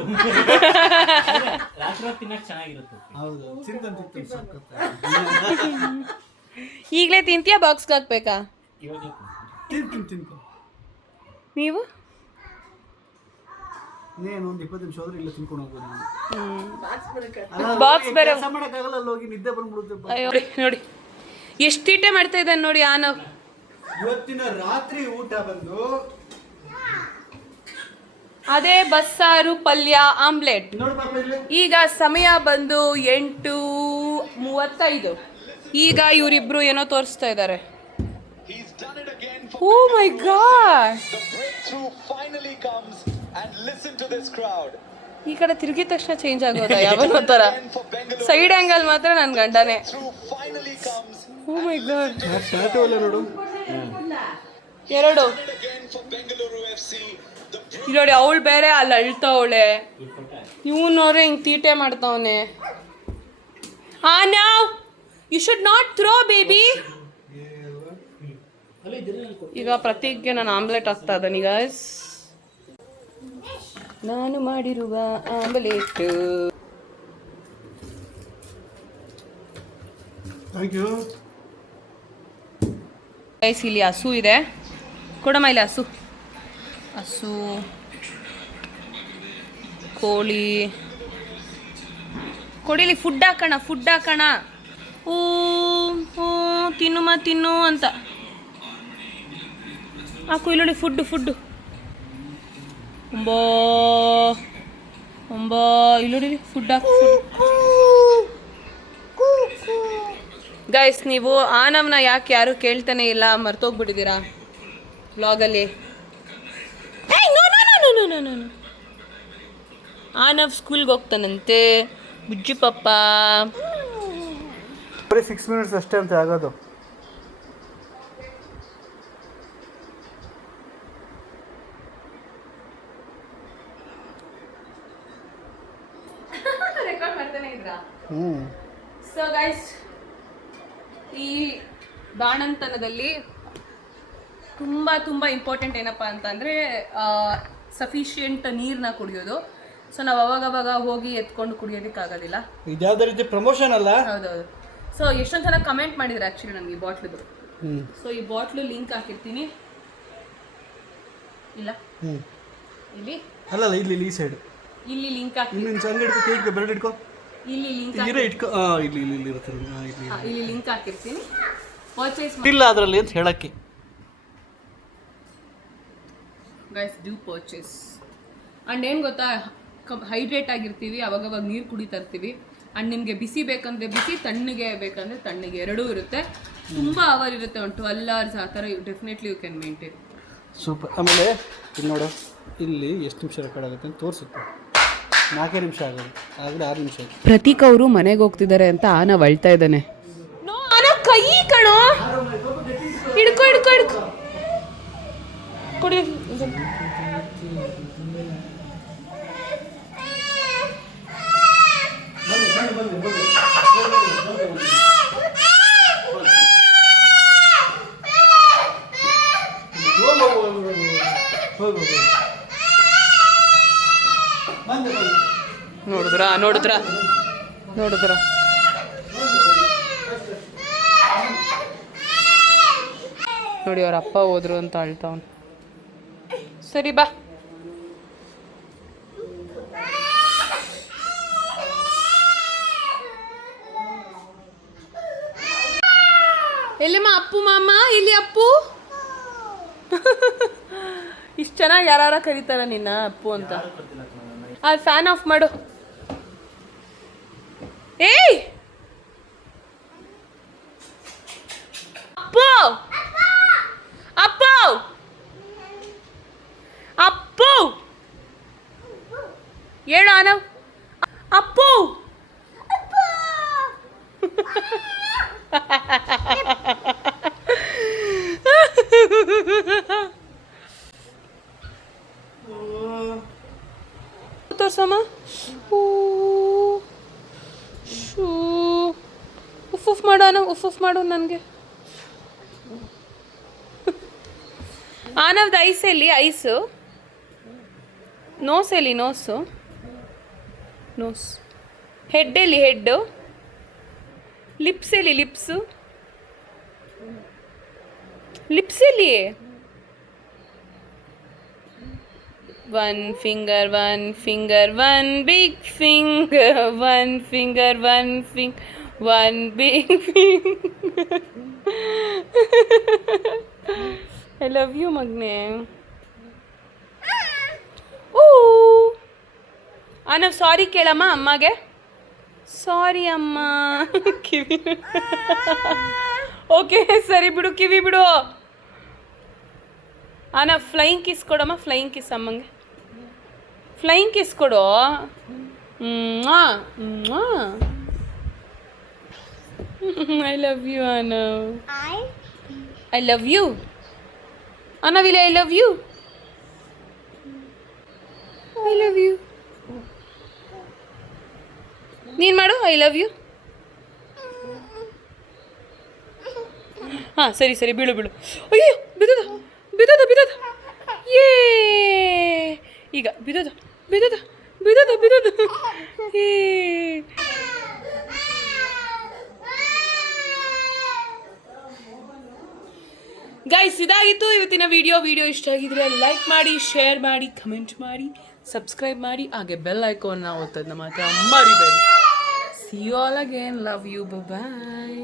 ರಾತ್ರಿ ತಿನ್ನಕ್ಕೆ ಚೆನ್ನಾಗಿರುತ್ತೆ. ಹೌದು, ತಿಂತ ಸಾಕತ್ತ. ಈಗಲೇ ತಿಂತೀಯಾ ಬಾಕ್ಸ್ಗೆ ಹಾಕ್ಬೇಕಾ? ಇವಾಗ ತಿಂತ ನೀವು ಇನ್ನೇನು ಒಂದು 20 ನಿಮಿಷ ಹೋದ್ರೆ ಇಲ್ಲ ತಿನ್ಕೊಂಡು ಹೋಗ್ಬೋದು. ಬಾಕ್ಸ್ ಬೇರೆ ಕೆಲಸ ಮಾಡೋಕ್ಕಾಗಲ್ಲ, ಅಲ್ಲಿ ಹೋಗಿ ನಿದ್ದೆ ಬಂದ್ಬಿಡುತ್ತೆ. ಅಯ್ಯೋ ನೋಡಿ ಎಷ್ಟು ತೀಟೆ ಮಾಡ್ತಾ ಇದ್ದಾನೆ ನೋಡಿ ಆನವ್. ಇವತ್ತಿನ ರಾತ್ರಿ ಊಟ ಬಂದು ಅದೇ ಬಸ್ಸಾರು ಪಲ್ಯ ಆಮ್ಲೆಟ್. ನೋಡಿ ಪಾಪ ಇಲ್ಲಿ ಈಗ ಸಮಯ ಬಂದು 8:35. ಈಗ ಇವರಿಬ್ರು ಏನೋ ತೋರಿಸ್ತಾ ಇದ್ದಾರೆ. ಓ ಮೈ ಗಾಡ್, ಈ ಕಡೆ ತಿರುಗಿದ ತಕ್ಷಣ ಚೇಂಜ್ ಆಗೋದಾ ಯಾವ ತರ? ಸೈಡ್ ಆಂಗಲ್ ಮಾತ್ರ ನನ್ನ ಗಂಡನೇ. ಓ ಮೈ ಗಾಡ್, ಸ್ಟಾರ್ಟು ಅಲ್ಲ ನೋಡು. 2 ನೋಡಿ, ಅವಳು ಬೇರೆ ಅಲ್ಲಿ ಅಳ್ತಾವಳೆ, ಇವನವ್ರೆ ಹಿಂಗ್ ತೀಟೆ ಮಾಡ್ತಾವನೆ. Now you should not throw baby. ಈಗ ಪ್ರತೀಕ್ಗೆ ನಾನು ಆಮ್ಲೆಟ್ ಹಾಕ್ತಾ ಇದ್ದಾನೆ. ಈಗ ನಾನು ಮಾಡಿರುವ ಆಮ್ಲೆಟ್. Thank you. ಇಲ್ಲಿ ಹಸು ಇದೆ, ಕೊಡಮ್ಮ ಇಲ್ಲಿ ಹಸು, ಕೋಳಿ ಕೊಡಿಲಿ, ಫುಡ್ ಹಾಕೋಣ. ಓ ತಿನ್ನು ಅಂತ ಹಾಕು. ಇಲ್ಲೊಡಿ ಫುಡ್ಡು ಒಂಬಾ ಇಲ್ಲೊಡಿ ಫುಡ್ ಹಾಕು. ಗೈಸ್, ನೀವು ಆನವ್ನ ಯಾಕೆ ಯಾರು ಕೇಳ್ತಾನೆ ಇಲ್ಲ, ಮರ್ತೋಗ್ಬಿಟ್ಟಿದ್ದೀರಾ ವ್ಲಾಗಲ್ಲಿ. ಆನವ್ ಸ್ಕೂಲ್ಗೆ ಹೋಗ್ತಾನಂತೆ ಬುಜ್ಜಿ ಪಪ್ಪ. ಬರೀ 6 ಮಿನಿಟ್ಸ್ ಅಷ್ಟೇ ಅಂತ ಆಗೋದು. ಸೊ ಗೈಸ್, ಈ ಬಾಣಂತನದಲ್ಲಿ ತುಂಬ ಇಂಪಾರ್ಟೆಂಟ್ ಏನಪ್ಪ ಅಂತಂದರೆ ಸಫಿಷಿಯೆಂಟ್ ನೀರನ್ನ ಕುಡಿಯೋದು. ಸೊ ನಾವು ಅವಾಗವಾಗ ಹೋಗಿ ಎತ್ಕೊಂಡು ಕುಡಿಯೋದಕ್ಕಾಗೋದಿಲ್ಲ. ಇದ್ಯಾವುದೇ ರೀತಿ ಪ್ರಮೋಷನ್ ಅಲ್ಲ. ಹೌದೌದು. ಸೊ ಎಷ್ಟೊಂದು ಜನ ಕಮೆಂಟ್ ಮಾಡಿದ್ರು ಆ್ಯಕ್ಚುಲಿ ನನಗೆ ಈ ಬಾಟ್ಲಿದು. ಸೊ ಈ ಬಾಟ್ಲು ಲಿಂಕ್ ಹಾಕಿರ್ತೀನಿ. ಇಲ್ಲ ಇಲ್ಲಿ ಅಲ್ಲ ಇಲ್ಲಿ ಈ ಸೈಡ್ ಇಲ್ಲಿ ಲಿಂಕ್ ಹಾಕಿ, ಇನ್ನೊಂದು ಸಂಗ ಇಟ್ಕೋ, ಬೆರಡು ಇಟ್ಕೋ, ಇಲ್ಲಿ ಲಿಂಕ್ ಇಟ್ಕೋ. ಇಲ್ಲಿ ಇರುತ್ತೆ, ಇಲ್ಲಿ ಲಿಂಕ್ ಹಾಕಿರ್ತೀನಿ. ಪರ್ಚೇಸ್ ಇಲ್ಲ ಅದರಲ್ಲಿ ಅಂತ ಹೇಳಕ್ಕೆ. Guys, due purchase. ಆ್ಯಂಡ್ ಏನು ಗೊತ್ತಾ, ಹೈಡ್ರೇಟ್ ಆಗಿರ್ತೀವಿ, ಅವಾಗವಾಗ ನೀರು ಕುಡಿತಾ ಇರ್ತೀವಿ. ಆ್ಯಂಡ್ ನಿಮಗೆ ಬಿಸಿ ಬೇಕಂದರೆ ಬಿಸಿ, ತಣ್ಣಗೆ ಬೇಕಂದರೆ ತಣ್ಣಗೆ, ಎರಡೂ ಇರುತ್ತೆ. ತುಂಬ ಅವರ್ ಇರುತ್ತೆ, ಒಂದು 12 hours ಆ ಥರ. Definitely you can maintain. Super. ಆಮೇಲೆ ಇಲ್ಲಿ ನೋಡು, ಇಲ್ಲಿ ಎಷ್ಟು ನಿಮಿಷ ರೆಕಾರ್ಡ್ ಆಗುತ್ತೆ ಅಂತ ತೋರಿಸುತ್ತೆ. 4 ನಿಮಿಷ ಆಗೋದು, ಆಗಲೇ 6 ನಿಮಿಷ ಆಯಿತು. ಪ್ರತೀಕ್ ಅವರು ಮನೆಗೆ ಹೋಗ್ತಿದ್ದಾರೆ ಅಂತ ಆನವ್ ಅಳ್ತಾ ಇದ್ದಾನೆ. ಕೈ ಕಣೋ, ಹಿಡ್ಕೊ ಕೊಡಿ. ನೋಡಿದ್ರಾ ನೋಡಿ, ಅವ್ರ ಅಪ್ಪ ಹೋದ್ರು ಅಂತ ಅಳ್ತಾವನು. ಸರಿ ಬಾ. ಎಲ್ಲಿಮ್ಮ ಅಪ್ಪು ಮಾಮ, ಇಲ್ಲಿ ಅಪ್ಪು. ಇಷ್ಟು ಚೆನ್ನಾಗಿ ಯಾರು ಕರೀತಾರ ನಿನ್ನ ಅಪ್ಪು ಅಂತ. ಅಲ್ಲಿ ಫ್ಯಾನ್ ಆಫ್ ಮಾಡು. ಏಯ್ ಅಪ್ಪು, ಅಪ್ಪು, ಅಪ್ಪು, ಹೇಳು ಅನವ್. ಅಪ್ಪು, ತೋರ್ಸಮ್ಮ. ಉಫ್ ಉಫ್ ಮಾಡು ಅನವ್, ಉಫ್ ಉಫ್ ಮಾಡು ನನಗೆ. ಆನವ್ದು ಐಸ್ ಎಲ್ಲಿ? ಐಸು ನೋಸ್ ಎಲ್ಲಿ? Nose nose. ಹೆಡ್ ಎಲ್ಲಿ? ಹೆಡ್ಡು. ಲಿಪ್ಸ್ ಎಲ್ಲಿ? ಲಿಪ್ಸು. ಲಿಪ್ಸ್ ಎಲ್ಲಿ? One finger, one finger, one big finger, one finger, one one big finger. I love you ಮಗ್ನೆ. ಓ ನಾವು ಸಾರಿ ಕೇಳಮ್ಮ ಅಮ್ಮಗೆ. ಸಾರಿ ಅಮ್ಮ. ಕಿವಿ. ಓಕೆ ಸರಿ ಬಿಡು, ಕಿವಿ ಬಿಡು. ಫ್ಲೈಯಿಂಗ್ ಕಿಸ್ ಕೊಡಮ್ಮ, ಫ್ಲೈಯಿಂಗ್ ಕಿಸ್ ಅಮ್ಮಂಗೆ. ಫ್ಲೈಯಿಂಗ್ ಕಿಸ್ ಕೊಡು. I love you Anav. I love you ಅನವಿಲೆ. I love you. I love you. ನೀನು ಮಾಡು. I love you. ಹಾಂ ಸರಿ ಸರಿ, ಬೀಳು ಬೀಳು. ಅಯ್ಯೋ ಬಿದ್ದದ ಬಿದ್ದದ ಬಿದ್ದದ. ಏ ಈಗ ಬಿದ್ದದ ಬಿದ್ದದ ಬಿದ್ದದ ಬಿದ್ದದ. ಏ ಗೈಸ್, ಇದಾಗಿತ್ತು ಇವತ್ತಿನ ವಿಡಿಯೋ ಇಷ್ಟ ಆಗಿದ್ರೆ ಲೈಕ್ ಮಾಡಿ, ಶೇರ್ ಮಾಡಿ, ಕಮೆಂಟ್ ಮಾಡಿ, ಸಬ್ಸ್ಕ್ರೈಬ್ ಮಾಡಿ, ಹಾಗೆ ಬೆಲ್ ಐಕಾನ್ನ ಒತ್ತೋದನ್ನ ಮಾತ್ರ ಮರಿಬೇಡಿ. See you all again. Love you. Bye-bye.